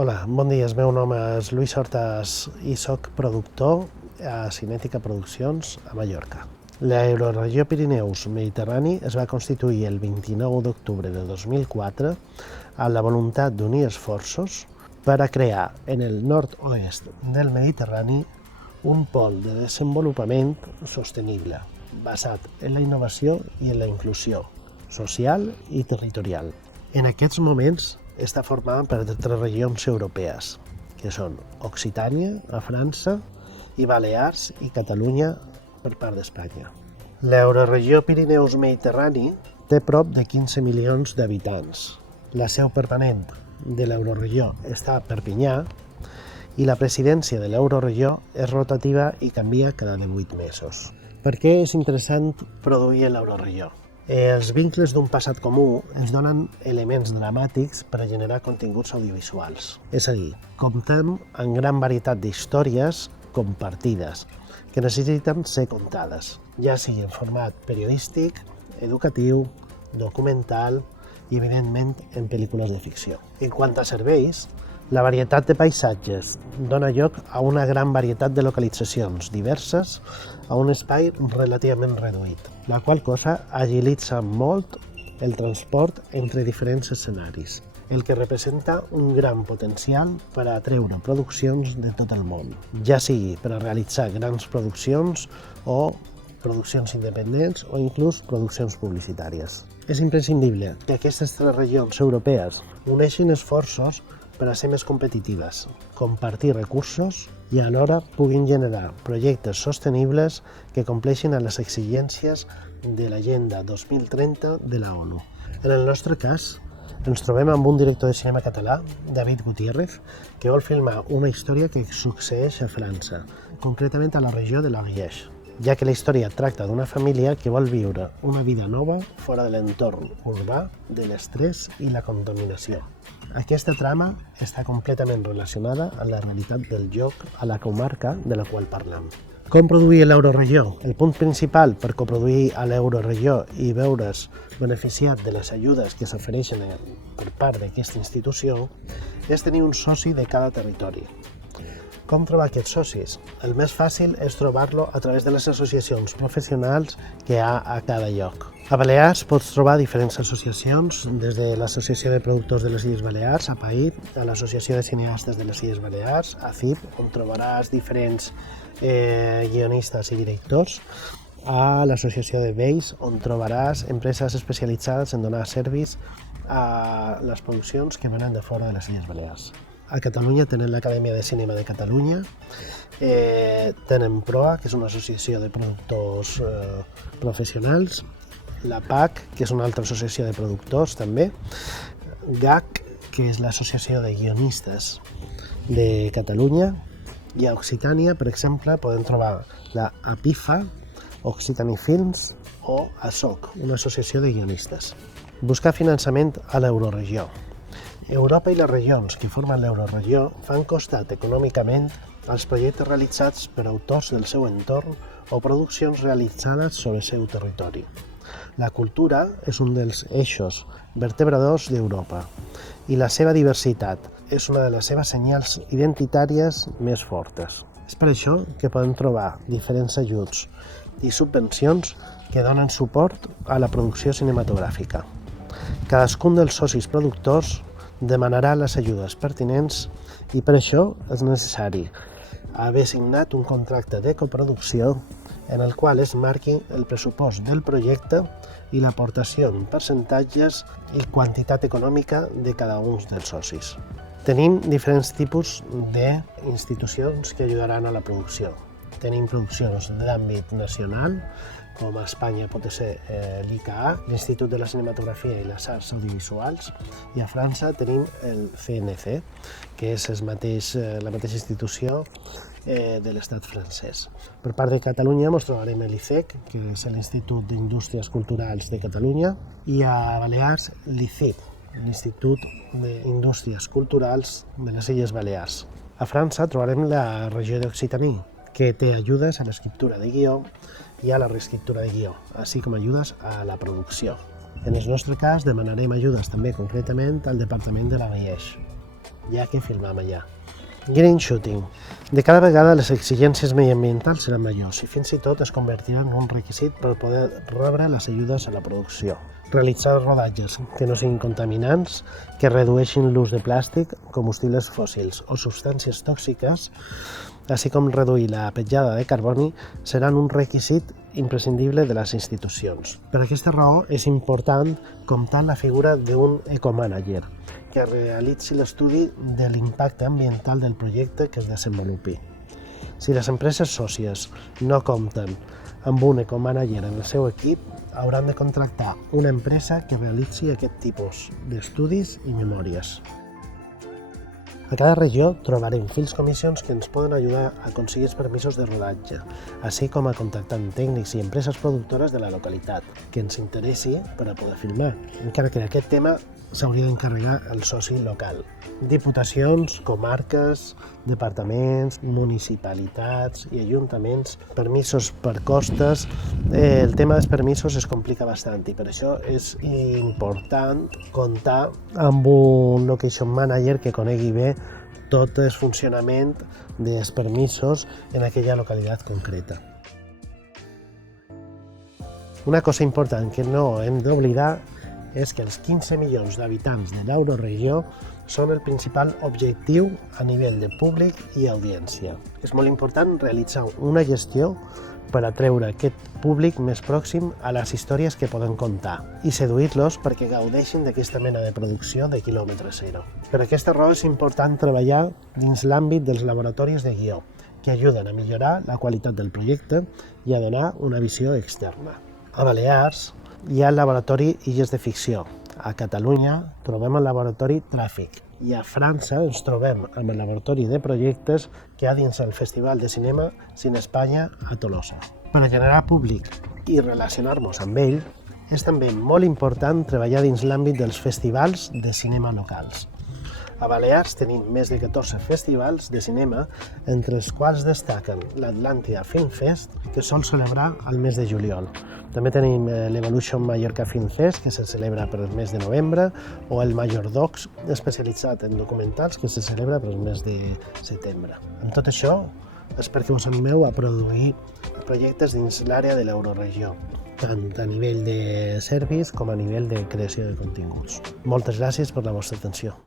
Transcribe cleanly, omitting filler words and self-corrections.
Hola, bon dia. El meu nom és Lluís Hortas i soc productor a Cinètica Produccions a Mallorca. L'Euroregió Pirineus-Mediterrani es va constituir el 29 d'octubre de 2004 amb la voluntat d'unir esforços per a crear en el nord-oest del Mediterrani un pol de desenvolupament sostenible basat en la innovació i en la inclusió social i territorial. En aquests moments està formada per 3 regions europees, que són Occitània, a França, i Balears i Catalunya per part d'Espanya. L'Euroregió Pirineus-Mediterrani té prop de 15 milions d'habitants. La seu permanent de l'Euroregió està a Perpinyà i la presidència de l'Euroregió és rotativa i canvia cada 8 mesos. Per què és interessant produir l'Euroregió? Els vincles d'un passat comú ens donen elements dramàtics per a generar continguts audiovisuals. És a dir, comptem amb gran varietat d'històries compartides que necessiten ser contades, ja sigui en format periodístic, educatiu, documental i, evidentment, en pel·lícules de ficció. En quant a serveis, la varietat de paisatges dona lloc a una gran varietat de localitzacions diverses a un espai relativament reduït, la qual cosa agilitza molt el transport entre diferents escenaris, el que representa un gran potencial per a atreure produccions de tot el món, ja sigui per a realitzar grans produccions o produccions independents o inclús produccions publicitàries. És imprescindible que aquestes 3 regions europees uneixin esforços per a ser més competitives, compartir recursos i alhora puguin generar projectes sostenibles que compleixin a les exigències de l'Agenda 2030 de la ONU. En el nostre cas, ens trobem amb un director de cinema català, David Gutiérrez, que vol filmar una història que succeeix a França, concretament a la regió de l'Ariège, ja que la història tracta d'una família que vol viure una vida nova fora de l'entorn urbà, de l'estrès i la contaminació. Aquesta trama està completament relacionada amb la realitat del lloc a la comarca de la qual parlem. Com produir l'Euroregió? El punt principal per coproduir a l'Euroregió i veure's beneficiat de les ajudes que s'ofereixen per part d'aquesta institució és tenir un soci de cada territori. Com trobar aquests socis? El més fàcil és trobar-lo a través de les associacions professionals que hi ha a cada lloc. A Balears pots trobar diferents associacions, des de l'Associació de Productors de les Illes Balears, APAID, a l'Associació de Cineastes de les Illes Balears, ACIP, on trobaràs diferents guionistes i directors, a l'Associació de Veïs, on trobaràs empreses especialitzades en donar serveis a les produccions que venen de fora de les Illes Balears. A Catalunya tenen l'Acadèmia de Cinema de Catalunya, tenen PROA, que és una associació de productors professionals, la PAC, que és una altra associació de productors també, GAC, que és l'Associació de Guionistes de Catalunya, i a Occitània, per exemple, podem trobar la APIFA, Occitanie Films o ASOC, una associació de guionistes. Buscar finançament a l'Euroregió. Europa i les regions que formen l'Euroregió fan costat econòmicament als projectes realitzats per autors del seu entorn o produccions realitzades sobre el seu territori. La cultura és un dels eixos vertebradors d'Europa i la seva diversitat és una de les seves senyals identitàries més fortes. És per això que podem trobar diferents ajuts i subvencions que donen suport a la producció cinematogràfica. Cadascun dels socis productors demanarà les ajudes pertinents i per això és necessari haver signat un contracte de coproducció en el qual es marqui el pressupost del projecte i l'aportació en percentatges i quantitat econòmica de cada un dels socis. Tenim diferents tipus d'institucions que ajudaran a la producció. Tenim produccions d'àmbit nacional, com a Espanya pot ser l'ICA, l'Institut de la Cinematografia i les Arts Audiovisuals, i a França tenim el CNC, que és la mateixa institució de l'estat francès. Per part de Catalunya ens trobarem l'ICEC, que és l'Institut d'Indústries Culturals de Catalunya, i a Balears l'ICIP, l'Institut d'Indústries Culturals de les Illes Balears. A França trobarem la regió d'Occitanie, que té ajudes a l'escriptura de guió i a la reescriptura de guió, així com ajudes a la producció. En el nostre cas demanarem ajudes també concretament al Departament de l'Ariège. ja que filmam allà. Green shooting. De cada vegada les exigències mediambientals seran majors i fins i tot es convertiran en un requisit per poder rebre les ajudes a la producció. Realitzar rodatges que no siguin contaminants, que redueixin l'ús de plàstic, combustibles fòssils o substàncies tòxiques, així com reduir la petjada de carboni, seran un requisit imprescindible de les institucions. Per aquesta raó és important comptar la figura d'un ecomànager, que realitzi l'estudi de l'impacte ambiental del projecte que es desenvolupi. Si les empreses sòcies no compten amb un ecomànager en el seu equip, hauran de contractar una empresa que realitzi aquest tipus d'estudis i memòries. A cada regió trobarem fils comissions que ens poden ajudar a aconseguir els permisos de rodatge, així com a contactar amb tècnics i empreses productores de la localitat que ens interessi per a poder filmar, encara que aquest tema s'hauria d'encarregar el soci local. Diputacions, comarques, departaments, municipalitats i ajuntaments, permisos per costes. El tema dels permisos es complica bastant i per això és important comptar amb un location manager que conegui bé tot el funcionament dels permisos en aquella localitat concreta. Una cosa important que no hem d'oblidar és que els 15 milions d'habitants de l'euroregió són el principal objectiu a nivell de públic i audiència. És molt important realitzar una gestió per atreure aquest públic més pròxim a les històries que poden contar i seduir-los perquè gaudeixin d'aquesta mena de producció de quilòmetre zero. Per aquesta raó és important treballar dins l'àmbit dels laboratoris de guió, que ajuden a millorar la qualitat del projecte i a donar una visió externa. A Balears hi ha el laboratori Illes de Ficció. A Catalunya trobem el laboratori Tràfic i a França ens trobem amb el laboratori de projectes que hi ha dins el Festival de Cinema Cine Espanya a Tolosa. Per a generar públic i relacionar-nos amb ell, és també molt important treballar dins l'àmbit dels festivals de cinema locals. A Balears tenim més de 14 festivals de cinema, entre els quals destaquen l'Atlàntida Film Fest, que sol celebrar al mes de juliol. També tenim l'Evolution Mallorca Film Fest, que se celebra per el mes de novembre, o el Major Docs, especialitzat en documentals, que se celebra per el mes de setembre. Amb tot això, espero que us animeu a produir projectes dins l'àrea de l'euroregió, tant a nivell de serveis com a nivell de creació de continguts. Moltes gràcies per la vostra atenció.